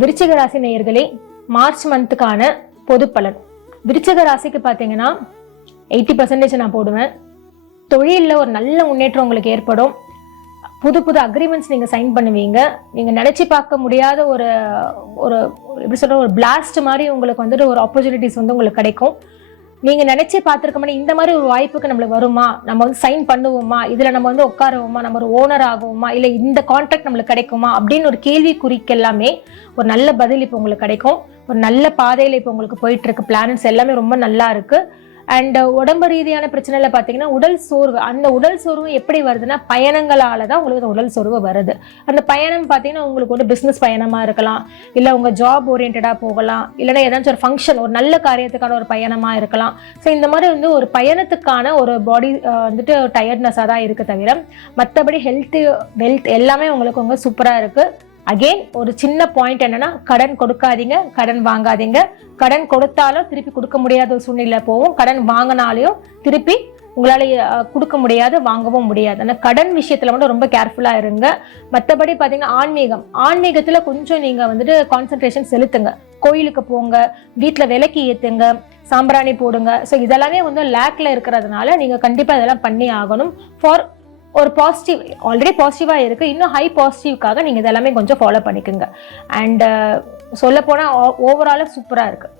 விருச்சிக ராசி நேயர்களே, மார்ச் மந்த்துக்கான பொது பலன். விருச்சிக ராசிக்கு பார்த்தீங்கன்னா 80% நான் போடுவேன். தொழிலில் ஒரு நல்ல முன்னேற்றம் உங்களுக்கு ஏற்படும். புது புது அக்ரிமெண்ட்ஸ் நீங்கள் சைன் பண்ணுவீங்க. நீங்கள் நினச்சி பார்க்க முடியாத ஒரு ஒரு எப்படி சொல்கிற ஒரு பிளாஸ்ட் மாதிரி உங்களுக்கு வந்துட்டு ஒரு ஆப்பர்ச்சுனிட்டிஸ் வந்து உங்களுக்கு கிடைக்கும். நீங்கள் நினச்சி பார்த்துருக்க மாதிரி இந்த மாதிரி ஒரு வாய்ப்புக்கு நம்மளுக்கு வருமா, நம்ம வந்து சைன் பண்ணுவோமா, இதில் நம்ம வந்து உட்காருவோமா, நம்ம ஒரு ஓனர் ஆகுவோமா, இல்லை இந்த கான்ட்ராக்ட் நம்மளுக்கு கிடைக்குமா அப்படின்னு ஒரு கேள்விக்குறிக்கு எல்லாமே ஒரு நல்ல பதில் இப்போ உங்களுக்கு கிடைக்கும். ஒரு நல்ல பாதையில் இப்போ உங்களுக்கு போயிட்டு இருக்கு. பிளானட்ஸ் எல்லாமே ரொம்ப நல்லா இருக்கு. அண்ட் உடம்பு ரீதியான பிரச்சனைல பார்த்தீங்கன்னா உடல் சோர்வு. அந்த உடல் சோர்வு எப்படி வருதுன்னா பயணங்களால தான் உங்களுக்கு உடல் சோர்வு வருது. அந்த பயணம் பார்த்தீங்கன்னா உங்களுக்கு ஒரு பிஸ்னஸ் பயணமாக இருக்கலாம், இல்லை உங்கள் ஜாப் ஓரியன்டாக போகலாம், இல்லைன்னா ஏதாச்சும் ஒரு ஃபங்க்ஷன், ஒரு நல்ல காரியத்துக்கான ஒரு பயணமாக இருக்கலாம். ஸோ இந்த மாதிரி வந்து ஒரு பயணத்துக்கான ஒரு பாடி வந்துட்டு டயர்ட்னஸாக தான் இருக்குது. தவிர மற்றபடி ஹெல்த்து வெல்த் எல்லாமே உங்களுக்கு சூப்பராக இருக்குது. அகெயின் ஒரு சின்ன பாயிண்ட் என்னன்னா, கடன் கொடுக்காதீங்க, கடன் வாங்காதீங்க. கடன் கொடுத்தாலும் திருப்பி கொடுக்க முடியாத ஒரு சூழ்நிலை போகும். கடன் வாங்கினாலையும் திருப்பி உங்களால கொடுக்க முடியாது, வாங்கவும் முடியாது. ஆனால் கடன் விஷயத்துல மட்டும் ரொம்ப கேர்ஃபுல்லா இருங்க. மற்றபடி பார்த்தீங்கன்னா ஆன்மீகத்துல கொஞ்சம் நீங்க வந்துட்டு கான்சென்ட்ரேஷன் செலுத்துங்க. கோயிலுக்கு போங்க, வீட்டில் விளக்கு ஏத்துங்க, சாம்பிராணி போடுங்க. ஸோ இதெல்லாமே வந்து லேக்ல இருக்கிறதுனால நீங்க கண்டிப்பா இதெல்லாம் பண்ணி ஆகணும். ஃபார் ஒரு பாசிட்டிவ், ஆல்ரெடி பாசிட்டிவாக இருக்குது, இன்னும் ஹை பாசிட்டிவ்காக நீங்கள் இதெல்லாமே கொஞ்சம் ஃபாலோ பண்ணிக்கோங்க. அண்ட் சொல்ல போனால் ஓவராலாக சூப்பராக இருக்குது.